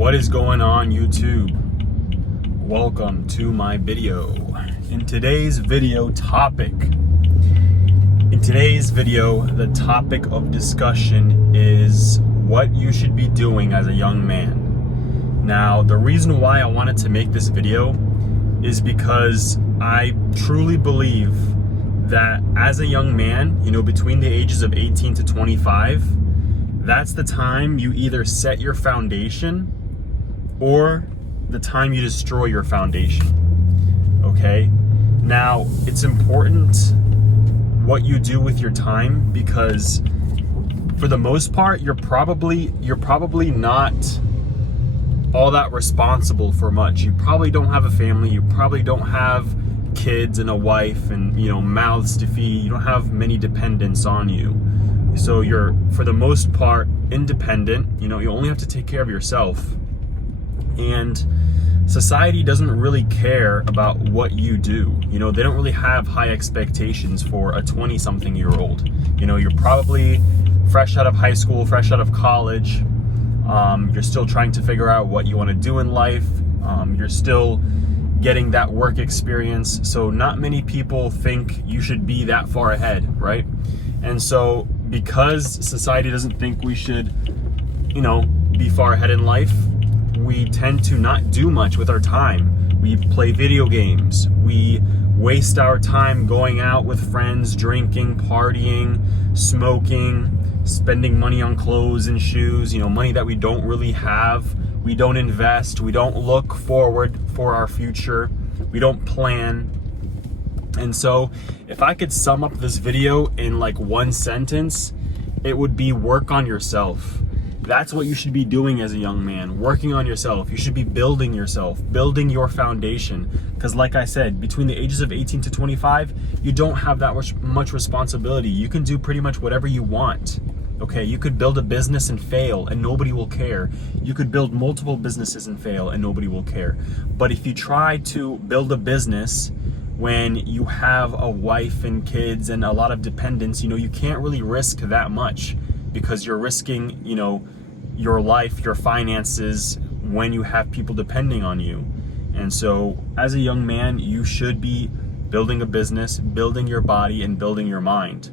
What is going on, YouTube? Welcome to my video. In today's video, the topic of discussion is what you should be doing as a young man. Now, the reason why I wanted to make this video is because I truly believe that as a young man, between the ages of 18 to 25, that's the time you either set your foundation or the time you destroy your foundation. Okay? Now, it's important what you do with your time, because for the most part, you're probably not all that responsible for much. You probably don't have a family, you probably don't have kids and a wife and mouths to feed. You don't have many dependents on you. So you're, for the most part, independent. You only have to take care of yourself. And society doesn't really care about what you do. They don't really have high expectations for a 20-something-year-old. You're probably fresh out of high school, fresh out of college. You're still trying to figure out what you want to do in life. You're still getting that work experience. So not many people think you should be that far ahead, right? And so because society doesn't think we should, be far ahead in life, we tend to not do much with our time. We play video games. We waste our time going out with friends, drinking, partying, smoking, spending money on clothes and shoes, money that we don't really have. We don't invest. We don't look forward for our future. We don't plan. And so if I could sum up this video in one sentence, it would be work on yourself. That's what you should be doing as a young man, working on yourself. You should be building yourself, building your foundation. Because like I said, between the ages of 18 to 25, you don't have that much responsibility. You can do pretty much whatever you want. Okay, you could build a business and fail and nobody will care. You could build multiple businesses and fail and nobody will care. But if you try to build a business when you have a wife and kids and a lot of dependents, you can't really risk that much, because you're risking, your life, your finances when you have people depending on you. And so as a young man, you should be building a business, building your body, and building your mind.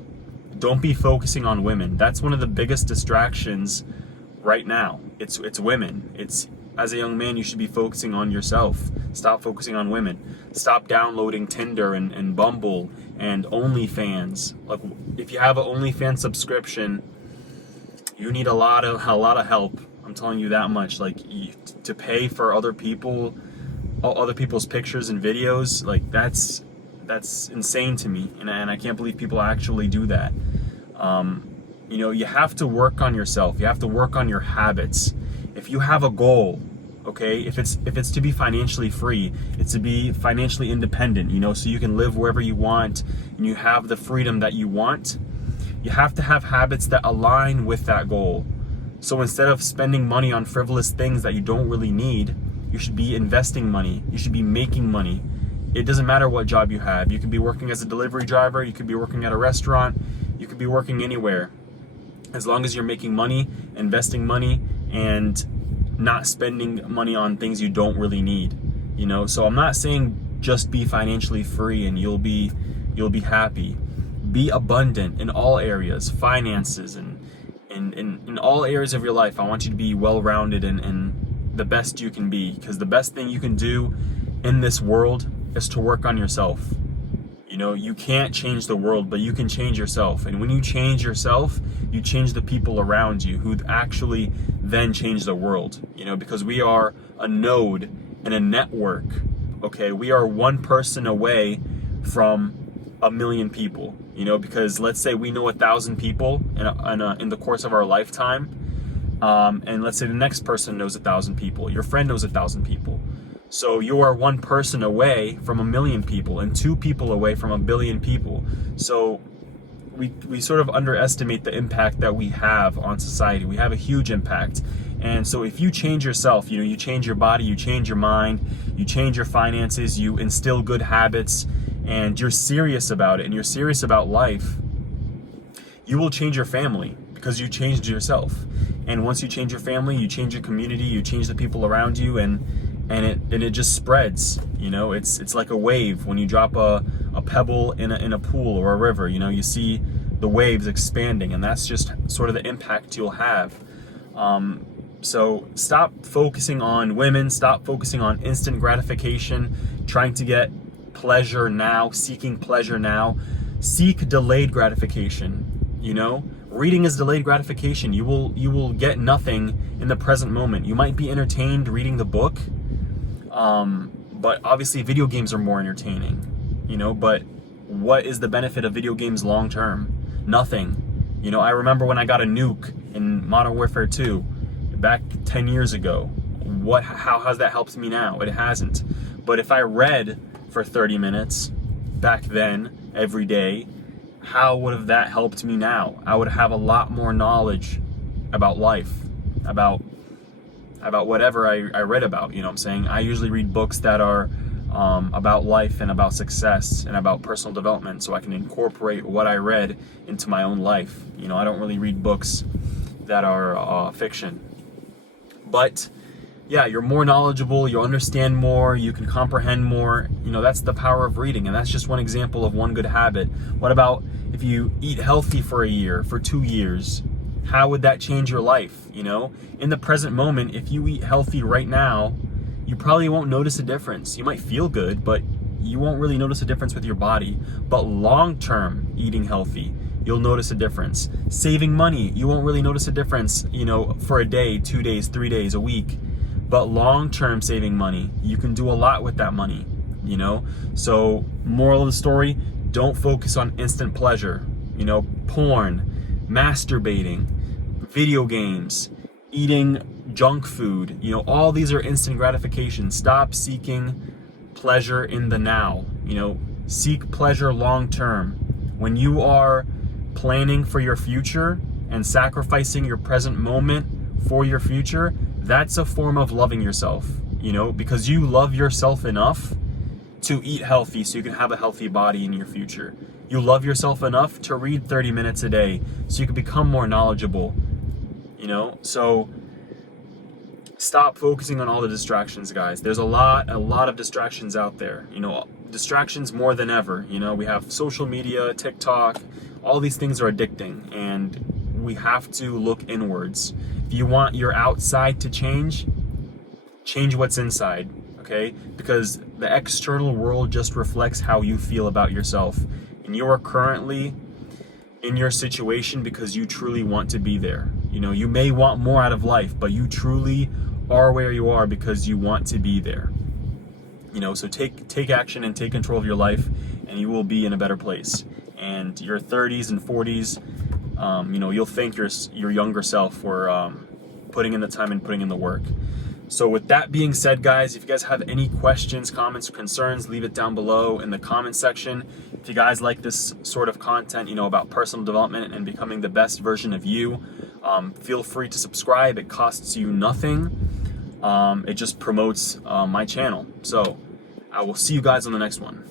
Don't be focusing on women. That's one of the biggest distractions right now. It's women. As a young man, you should be focusing on yourself. Stop focusing on women. Stop downloading Tinder and Bumble and OnlyFans. If you have an OnlyFans subscription, you need a lot of help. I'm telling you that much. To pay for other people's pictures and videos, that's insane to me, and I can't believe people actually do that. You have to work on yourself. You have to work on your habits. If you have a goal, okay, if it's to be financially free, it's to be financially independent, so you can live wherever you want and you have the freedom that you want. You have to have habits that align with that goal. So instead of spending money on frivolous things that you don't really need, you should be investing money. You should be making money. It doesn't matter what job you have. You could be working as a delivery driver. You could be working at a restaurant. You could be working anywhere. As long as you're making money, investing money, and not spending money on things you don't really need. So I'm not saying just be financially free and you'll be happy. Be abundant in all areas, finances, and in all areas of your life. I want you to be well-rounded and the best you can be, because the best thing you can do in this world is to work on yourself. You can't change the world, but you can change yourself. And when you change yourself, you change the people around you, who actually then change the world. Because we are a node in a network. Okay, we are one person away from a million people. Because let's say we know 1,000 people in the course of our lifetime, and let's say the next person knows 1,000 people. Your friend knows 1,000 people. So you are one person away from a million people and 2 people away from 1 billion people. So we sort of underestimate the impact that we have on society. We have a huge impact. And so if you change yourself, you change your body, you change your mind, you change your finances, you instill good habits, and you're serious about it, and you're serious about life, you will change your family. because you changed yourself. And once you change your family, you change your community, you change the people around you, and it just spreads. You know, it's like a wave. When you drop a pebble in a pool or a river, you know, you see the waves expanding, and that's just sort of the impact you'll have. So stop focusing on women, stop focusing on instant gratification, trying to get pleasure now, seeking pleasure now. Seek delayed gratification. You know, reading is delayed gratification. You will get nothing in the present moment. You might be entertained reading the book, but obviously video games are more entertaining, you know, but what is the benefit of video games long term? Nothing. You know, I remember when I got a nuke in Modern Warfare 2 back 10 years ago. How has that helped me now? It hasn't. But if I read for 30 minutes back then, every day, how would have that helped me now? I would have a lot more knowledge about life, about whatever I read about, you know what I'm saying? I usually read books that are about life and about success and about personal development, so I can incorporate what I read into my own life. You know, I don't really read books that are fiction. But yeah, you're more knowledgeable, you understand more, you can comprehend more. You know, that's the power of reading, and that's just one example of one good habit. What about if you eat healthy for a year, for 2 years? How would that change your life? You know, in the present moment, if you eat healthy right now, you probably won't notice a difference. You might feel good, but you won't really notice a difference with your body. But long-term eating healthy, you'll notice a difference. Saving money, you won't really notice a difference, you know, for a day, 2 days, 3 days, a week. But long-term saving money, you can do a lot with that money, you know? So moral of the story, don't focus on instant pleasure. You know, porn, masturbating, video games, eating junk food, you know, all these are instant gratification. Stop seeking pleasure in the now, you know, seek pleasure long-term. When you are planning for your future and sacrificing your present moment for your future, that's a form of loving yourself, you know, because you love yourself enough to eat healthy so you can have a healthy body in your future. You love yourself enough to read 30 minutes a day so you can become more knowledgeable, you know? So stop focusing on all the distractions, guys. There's a lot of distractions out there, you know, distractions more than ever. You know, we have social media, TikTok, all these things are addicting, and we have to look inwards. If you want your outside to change what's inside, okay? Because the external world just reflects how you feel about yourself. And you are currently in your situation because you truly want to be there. You know, you may want more out of life, but you truly are where you are because you want to be there. You know, so take action and take control of your life, and you will be in a better place. And your 30s and 40s, you know, you'll thank your younger self for putting in the time and putting in the work. So with that being said, guys, if you guys have any questions, comments, or concerns, leave it down below in the comment section. If you guys like this sort of content, you know, about personal development and becoming the best version of you, feel free to subscribe. It costs you nothing. It just promotes my channel. So I will see you guys on the next one.